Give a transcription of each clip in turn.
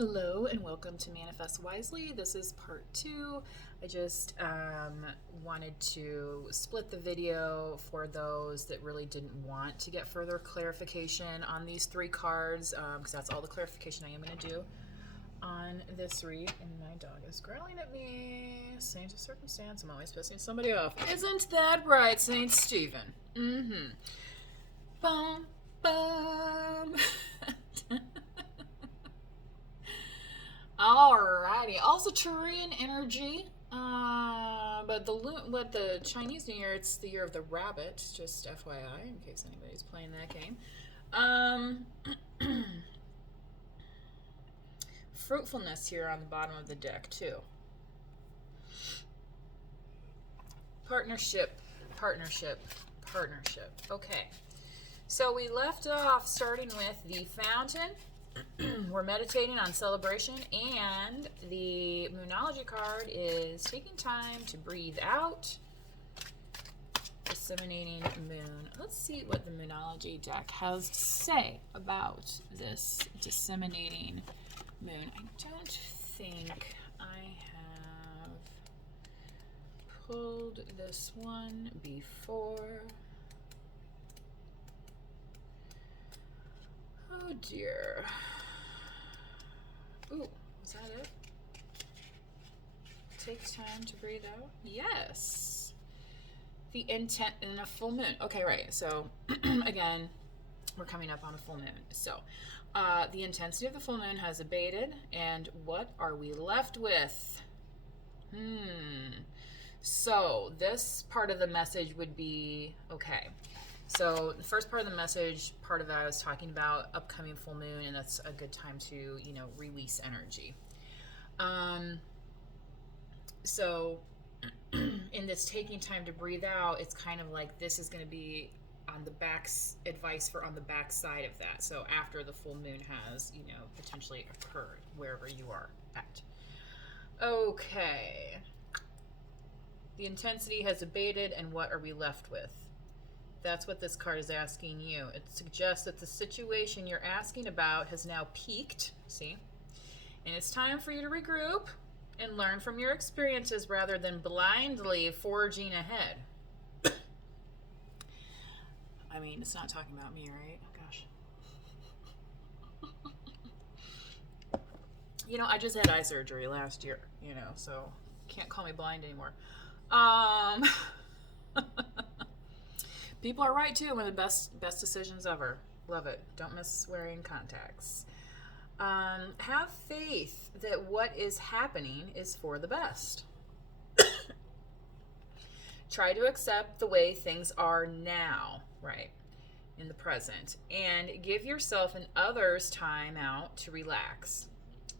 Hello and welcome to Manifest Wisely. This is part 2. I just wanted to split the video for those that really didn't want to get further clarification on these 3 cards, because that's all the clarification I am going to do on this read. And my dog is growling at me. Saint of circumstance. I'm always pissing somebody off. Isn't that right, Saint Stephen? Bum, bum. Alrighty. Also Turian energy. But the Chinese New Year, it's the year of the rabbit. Just FYI, in case anybody's playing that game. Fruitfulness here on the bottom of the deck too. Partnership. Okay. So we left off starting with the fountain. We're meditating on celebration, and the Moonology card is taking time to breathe out. Disseminating moon. Let's see what the Moonology deck has to say about this disseminating moon. I don't think I have pulled this one before. Oh dear. Ooh, was that it? Take time to breathe out? Yes. The intent in a full moon. Okay, right. So, again, we're coming up on a full moon. So, the intensity of the full moon has abated, and what are we left with? So, this part of the message would be, okay. So the first part of the message, part of that is talking about upcoming full moon, and that's a good time to, release energy. So in this taking time to breathe out, it's kind of like this is going to be on the back's advice for on the back side of that. So after the full moon has, potentially occurred wherever you are at. Okay. The intensity has abated, and what are we left with? That's what this card is asking you. It suggests that the situation you're asking about has now peaked, see? And it's time for you to regroup and learn from your experiences rather than blindly forging ahead. I mean, it's not talking about me, right? Oh, gosh. I just had eye surgery last year, so can't call me blind anymore. People are right too. One of the best decisions ever. Love it. Don't miss wearing contacts. Have faith that what is happening is for the best. Try to accept the way things are now, right, in the present, and give yourself and others time out to relax.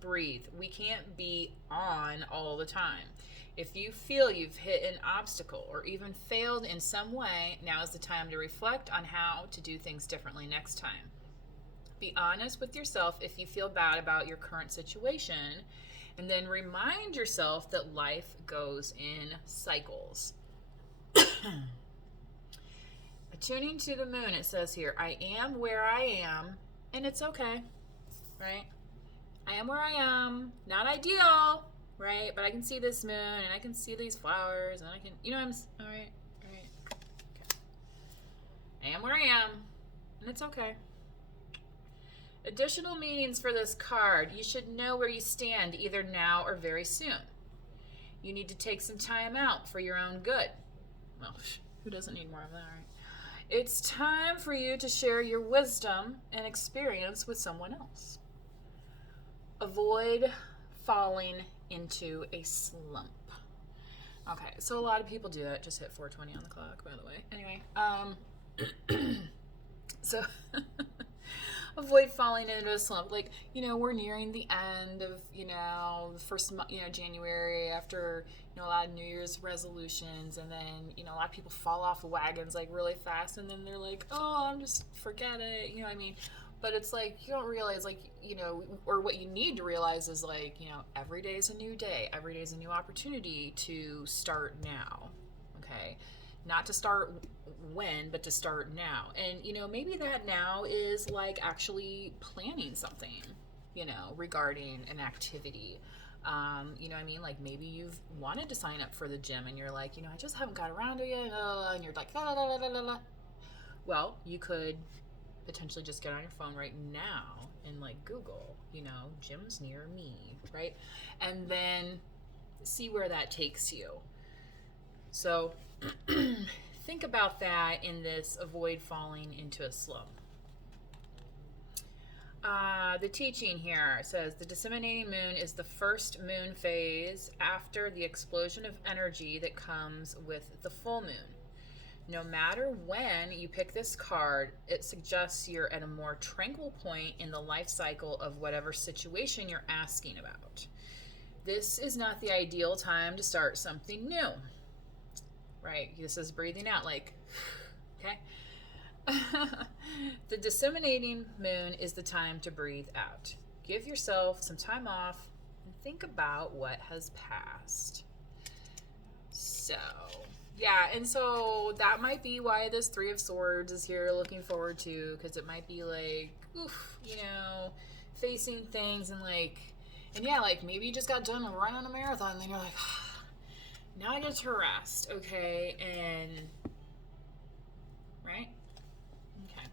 Breathe. We can't be on all the time. If you feel you've hit an obstacle or even failed in some way, now is the time to reflect on how to do things differently next time. Be honest with yourself if you feel bad about your current situation, and then remind yourself that life goes in cycles. Attuning to the moon, it says here, I am where I am, and it's okay, right? I am where I am, not ideal, right? But I can see this moon, and I can see these flowers, and I can, all right. Okay. I am where I am, and it's okay. Additional meanings for this card. You should know where you stand either now or very soon. You need to take some time out for your own good. Well, who doesn't need more of that, right? It's time for you to share your wisdom and experience with someone else. Avoid falling into a slump. Okay, so a lot of people do that. Just hit 4:20 on the clock, by the way. Anyway, so avoid falling into a slump. Like, we're nearing the end of, the first month, January, after, a lot of New Year's resolutions, and then, a lot of people fall off the wagons, like, really fast, and then they're like, oh, I'm just, forget it, you know what I mean? But it's like, you don't realize, like, or what you need to realize is, like, every day is a new day. Every day is a new opportunity to start now, okay? Not to start when, but to start now. And, maybe that now is, like, actually planning something, you know, regarding an activity. You know what I mean? Like maybe you've wanted to sign up for the gym and you're like, you know, I just haven't got around to it yet. And you're like, la, la, la, la, la, la. Well, you could potentially just get on your phone right now and like Google, you know, gyms near me, right? And then see where that takes you. So think about that in this avoid falling into a slump. The teaching here says the disseminating moon is the first moon phase after the explosion of energy that comes with the full moon. No matter when you pick this card, it suggests you're at a more tranquil point in the life cycle of whatever situation you're asking about. This is not the ideal time to start something new, right? This is breathing out like, okay? The disseminating moon is the time to breathe out. Give yourself some time off and think about what has passed. So, yeah, and so that might be why this Three of Swords is here looking forward to, because it might be like, oof, you know, facing things and like, and yeah, like maybe you just got done running a marathon and then you're like, now I get to rest, okay, and, right? Okay.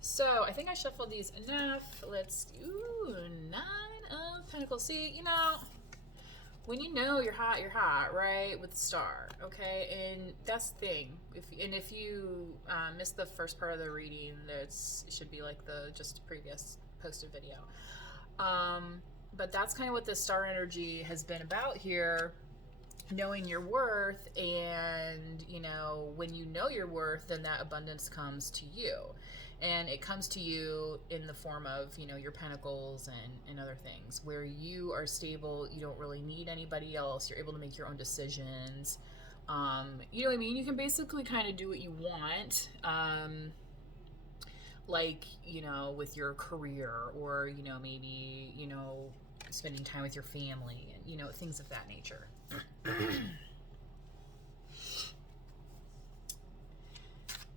So I think I shuffled these enough. Let's do Nine of Pentacles. See, you know, when you know you're hot, right? With the star, okay? And that's the thing. If you missed the first part of the reading, it should be like the just previous posted video. But that's kind of what the star energy has been about here. Knowing your worth, and you know, when you know your worth, then that abundance comes to you, and it comes to you in the form of, you know, your pentacles and other things where you are stable. You don't really need anybody else. You're able to make your own decisions. You know what I mean? You can basically kind of do what you want, like, you know, with your career, or, you know, maybe, you know, spending time with your family, and, you know, things of that nature.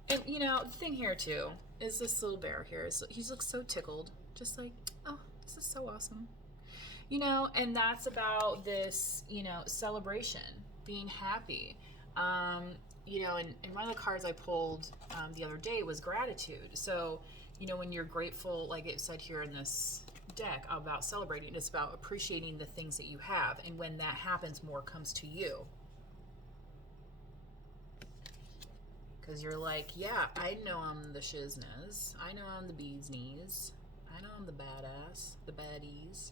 And, you know, the thing here too is this little bear here. He looks so tickled, just like, oh, this is so awesome, you know. And that's about this, you know, celebration, being happy. You know, and one of the cards I pulled the other day was gratitude. So, you know, when you're grateful, like it said here in this deck about celebrating, it's about appreciating the things that you have, and when that happens, more comes to you, because you're like, yeah, I know I'm the shizness, I know I'm the bee's knees, I know I'm the badass, the baddies,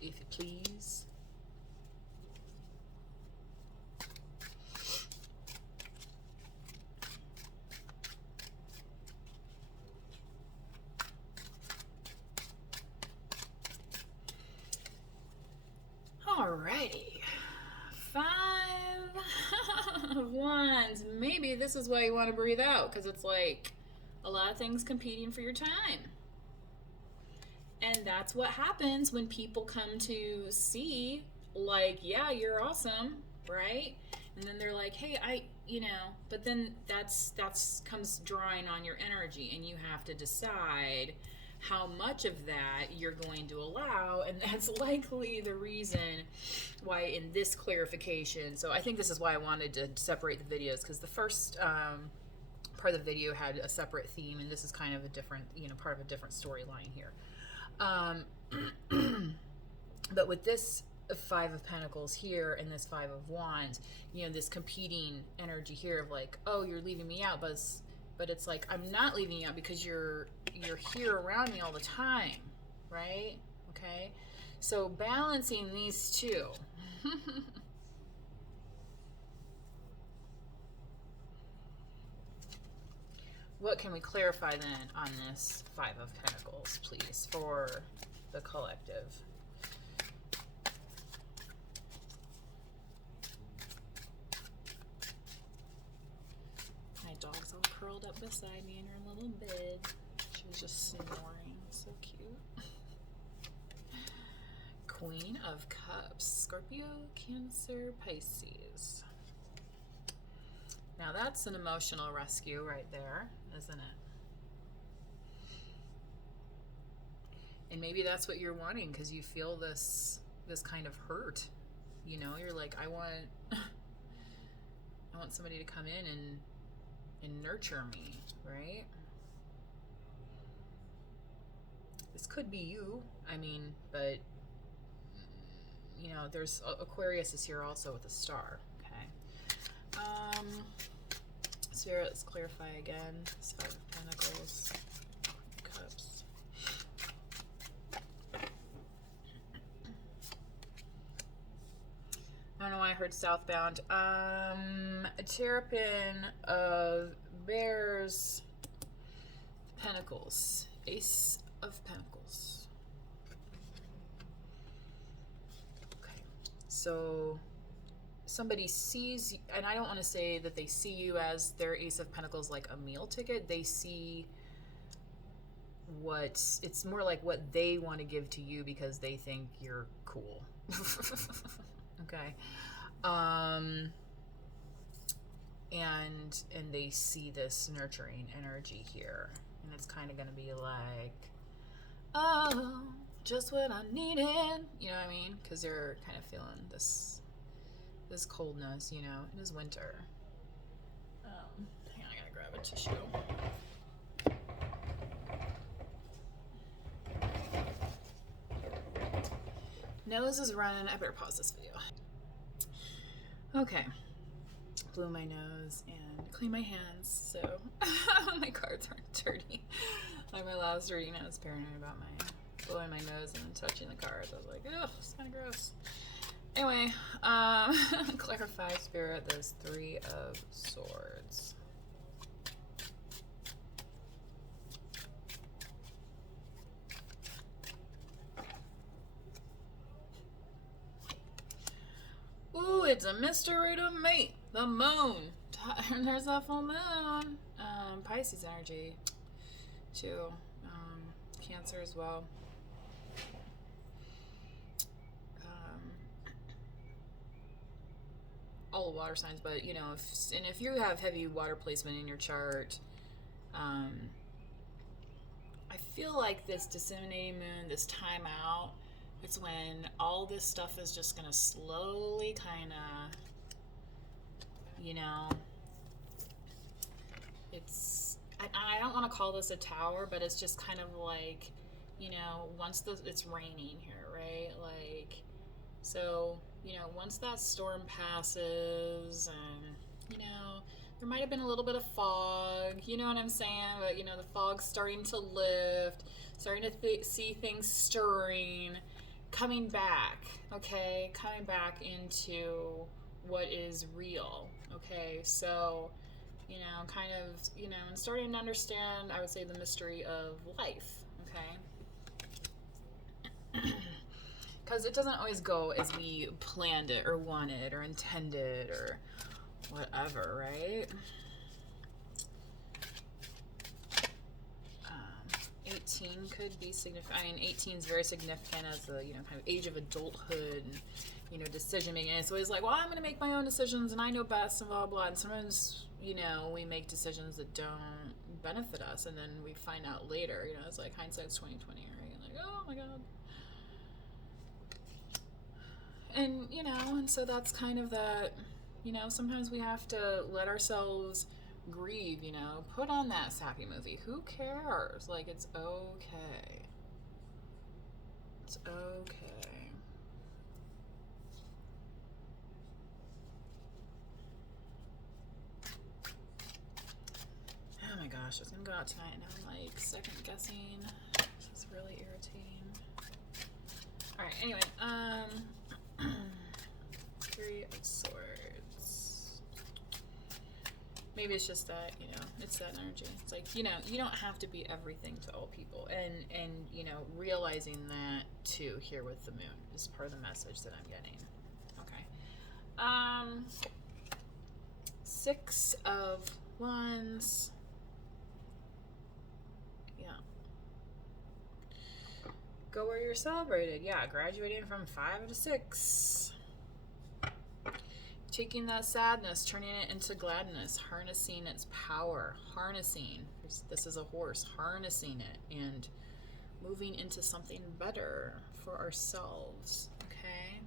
if you please. Alrighty, 5 of Wands. Maybe this is why you want to breathe out, because it's like a lot of things competing for your time. And that's what happens when people come to see, like, yeah, you're awesome, right? And then they're like, hey, you know, but then that's comes drawing on your energy, and you have to decide how much of that you're going to allow. And that's likely the reason why in this clarification, so I think this is why I wanted to separate the videos, because the first part of the video had a separate theme, and this is kind of a different, you know, part of a different storyline here. But with this Five of Pentacles here and this Five of Wands, you know, this competing energy here of like, oh, you're leaving me out, but it's like, I'm not leaving you out, because you're here around me all the time, right? Okay, so balancing these two. What can we clarify then on this Five of Pentacles, please, for the collective? My dog's all curled up beside me in her little bed. She was just snoring. So cute. Queen of Cups. Scorpio, Cancer, Pisces. Now that's an emotional rescue right there, isn't it? And maybe that's what you're wanting because you feel this kind of hurt. You know, you're like, I want somebody to come in and nurture me, right? This could be you. I mean, but you know, there's Aquarius is here also with a star. Okay. Spirit, let's clarify again. Seven of Pentacles, Cups. I don't know why I heard southbound. Terrapin of Bears, Pentacles, Ace of Pentacles. Okay, so somebody sees you, and I don't want to say that they see you as their Ace of Pentacles like a meal ticket. They see it's more like what they want to give to you because they think you're cool. Okay. And they see this nurturing energy here, and it's kind of going to be like, oh, just what I needed, you know what I mean? Because they're kind of feeling this coldness, you know. It is winter. Hang on, I gotta grab a tissue. Nose is running. I better pause this video. Okay. Blew my nose and clean my hands so my cards aren't dirty. Like my last reading, I was paranoid about my blowing my nose and then touching the cards. I was like, ugh, it's kind of gross. Anyway, clarify, Spirit, there's 3 of Swords. Ooh, it's a mystery to me. The moon. And there's a full moon. Pisces energy, too. Cancer as well. All water signs, but you know, if you have heavy water placement in your chart, I feel like this disseminating moon, this time out, it's when all this stuff is just gonna slowly kind of, you know, it's, I don't want to call this a tower, but it's just kind of like, you know, once it's raining here, right? Like, so, you know, once that storm passes and, you know, there might have been a little bit of fog, you know what I'm saying? But, you know, the fog's starting to lift, starting to see things stirring, coming back, okay? Coming back into what is real, okay? So, you know, kind of, you know, and starting to understand, I would say, the mystery of life, okay? Because it doesn't always go as we planned it or wanted or intended or whatever, right? 18 could be significant. I mean, 18 is very significant as the, you know, kind of age of adulthood and, you know, decision making. And it's always like, well, I'm going to make my own decisions and I know best and blah, blah. And sometimes, you know, we make decisions that don't benefit us and then we find out later, you know, it's like hindsight's 20/20, right? Like, oh my God. And, you know, and so that's kind of that, you know, sometimes we have to let ourselves grieve, you know, put on that sappy movie. Who cares? Like, it's okay. It's okay. Oh my gosh, it's gonna go out tonight and I'm like second guessing. This is really irritating. Alright, anyway, 3 of Swords. Maybe it's just that, you know, it's that energy. It's like, you know, you don't have to be everything to all people. And you know, realizing that too here with the moon is part of the message that I'm getting. Okay. 6 of Wands. Yeah. Go where you're celebrated. Yeah, graduating from 5 to 6. Taking that sadness, turning it into gladness, harnessing its power, harnessing. This is a horse, harnessing it and moving into something better for ourselves, okay?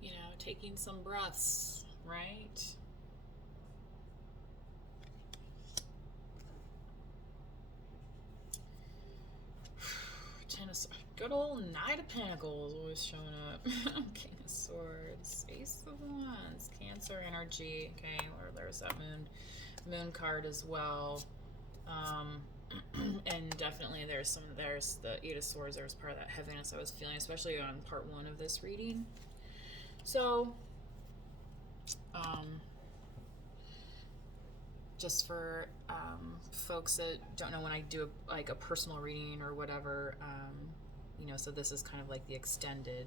You know, taking some breaths, right? Good old Knight of Pentacles always showing up. King of Swords, Ace of Wands, Cancer energy. Okay, or there's that moon card as well. And definitely there's the Eight of Swords. There's part of that heaviness I was feeling, especially on part 1 of this reading. So, just for folks that don't know, when I do a personal reading or whatever, you know, so this is kind of like the extended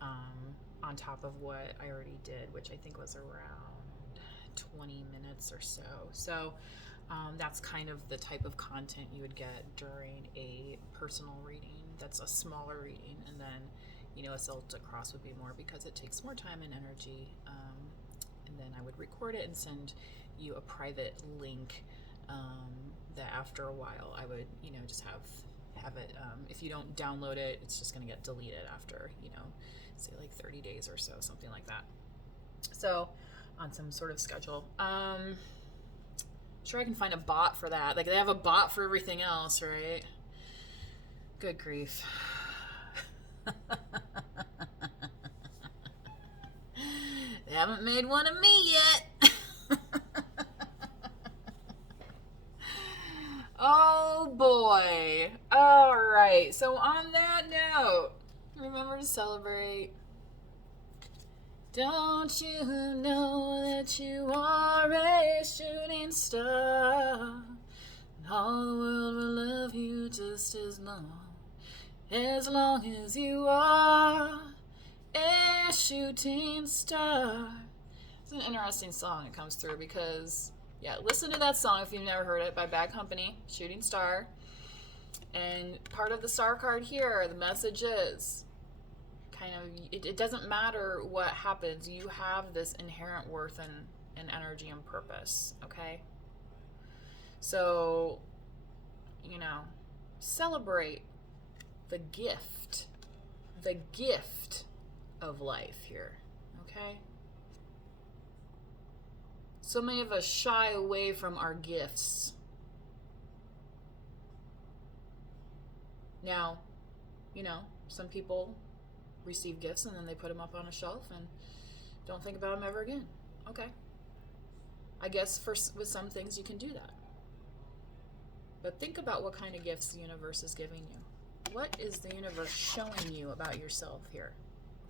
on top of what I already did, which I think was around 20 minutes or so. So that's kind of the type of content you would get during a personal reading. That's a smaller reading, and then, you know, a Celtic Cross would be more because it takes more time and energy. And then I would record it and send you a private link that after a while I would, you know, just have it. If you don't download it, it's just going to get deleted after, you know, say like 30 days or so, something like that. So on some sort of schedule. Sure, I can find a bot for that. Like, they have a bot for everything else, right? Good grief. They haven't made one of me yet. Oh boy. All right. So on that note, remember to celebrate. Don't you know that you are a shooting star? And all the world will love you just as long as you are a shooting star. It's an interesting song. It comes through because, yeah, listen to that song if you've never heard it, by Bad Company, Shooting Star. And part of the star card here, the message is kind of, it doesn't matter what happens, you have this inherent worth and energy and purpose, okay? So, you know, celebrate the gift of life here, okay? So many of us shy away from our gifts. Now, you know, some people receive gifts and then they put them up on a shelf and don't think about them ever again. Okay. I guess with some things you can do that. But think about what kind of gifts the universe is giving you. What is the universe showing you about yourself here?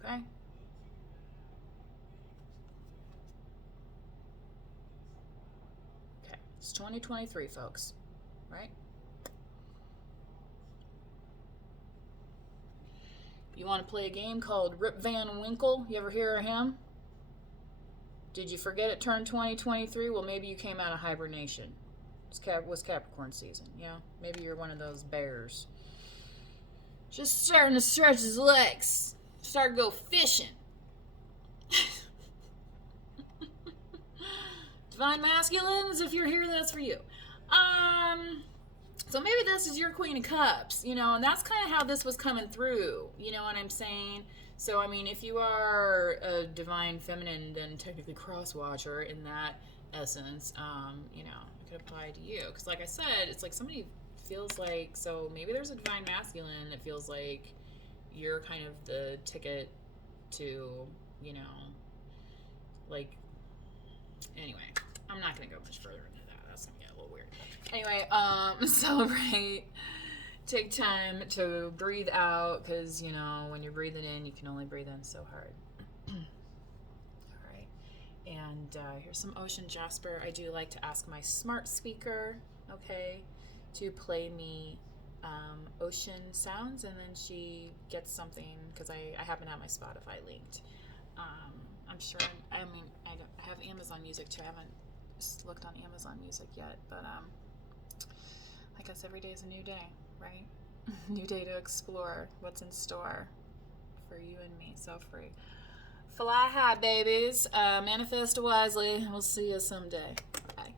Okay? Okay. It's 2023, folks. Right? You want to play a game called Rip Van Winkle? You ever hear of him? Did you forget it turned 2023? Well, maybe you came out of hibernation. It was Capricorn season, yeah? Maybe you're one of those bears. Just starting to stretch his legs. Start to go fishing. Divine Masculines, if you're here, that's for you. So maybe this is your Queen of Cups, you know, and that's kind of how this was coming through, you know what I'm saying? So, I mean, if you are a Divine Feminine, then technically Cross-Watcher in that essence, you know, it could apply to you. Because like I said, it's like somebody feels like, so maybe there's a Divine Masculine that feels like you're kind of the ticket to, you know, like, anyway, I'm not going to go much further into that. That's going to get a little weird. Anyway, celebrate. Take time to breathe out, because, you know, when you're breathing in, you can only breathe in so hard. All right. And here's some Ocean Jasper. I do like to ask my smart speaker, okay, to play me ocean sounds, and then she gets something, because I happen to have my Spotify linked. I'm sure, I have Amazon Music too. I haven't looked on Amazon Music yet, but I guess every day is a new day, right? New day to explore what's in store for you and me. So free. Fly high, babies. Manifest wisely. We'll see you someday. Bye.